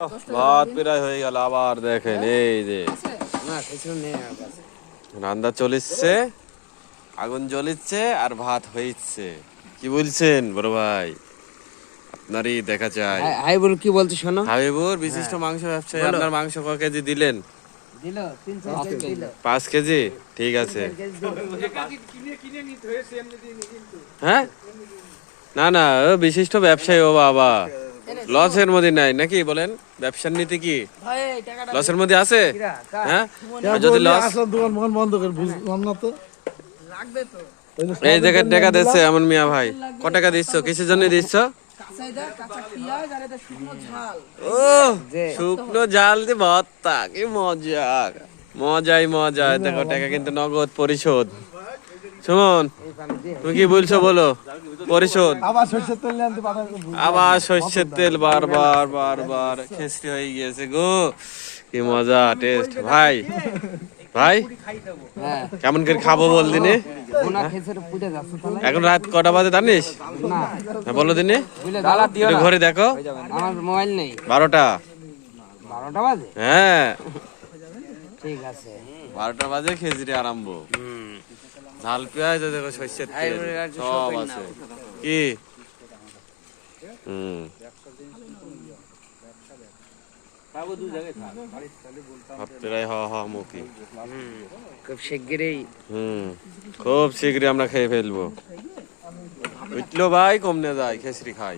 ভাত প্রায় হয়ে গেল, আবার দেখেন এই যে রান্না চলিচ্ছে, আগুন জ্বলিচ্ছে আর ভাত হইছে। কি বলছেন বড় ভাই? আপনারই দেখা চাই। হাইবুল কি বলতে শোনো। হাবিবুর বিশিষ্ট মাংস ব্যবসায়ী, আপনার মাংস ক কেজি দিলেন? দিল 3 দিল 5 কেজি, ঠিক আছে। হ্যাঁ, না না, ও বিশিষ্ট ব্যবসায়ী, ও বাবা লসের মধ্যে নাই নাকি? বলেন ব্যবসার নীতি কি লসের মধ্যে আছে? হ্যাঁ, আর যদি লস বন্ধ করে বুঝলাম না তো। এই দেখে টাকা দিচ্ছে এমন মিয়া ভাই, ক টাকা দিচ্ছ, কিসের জন্য দিচ্ছ? ও শুকনো জাল দিয়ে ভর্তা, কি মজা, মজাই মজা। দেখো টাকা কিন্তু নগদ পরিশোধ। সুমন, তুমি কি বলছো বলো? পরিশোধ আবার সরষের তেল আনতে পাঠাবো। আবার সর্ষের তেল, বারবার বারবার খেসরি হয়ে গিয়েছে গো। কি মজা টেস্ট ভাই। ভাই হ্যাঁ কেমন করে খাবো বল দিনে? ওনা খেসের পূজা যাচ্ছে তাহলে এখন রাত কটা বাজে জানিস? না হ্যাঁ, বলো দিনে। বুঝলে দালা দিও একটু না, ঘরে দেখো, আমার মোবাইল নেই। 12টা। 12টা বাজে, হ্যাঁ, ঠিক আছে। 12টা বাজে খেজুরি আরম্ভ। ঝাল পেঁয়াজ, দেখো সর্ষের তেল সব আছে। কি প্রায় হওয়া মুখী। খুব শিগগিরই খুব শীঘ্রই আমরা খেয়ে ফেলবো। বুঝলো ভাই, কমনে যায় খেসরি খাই।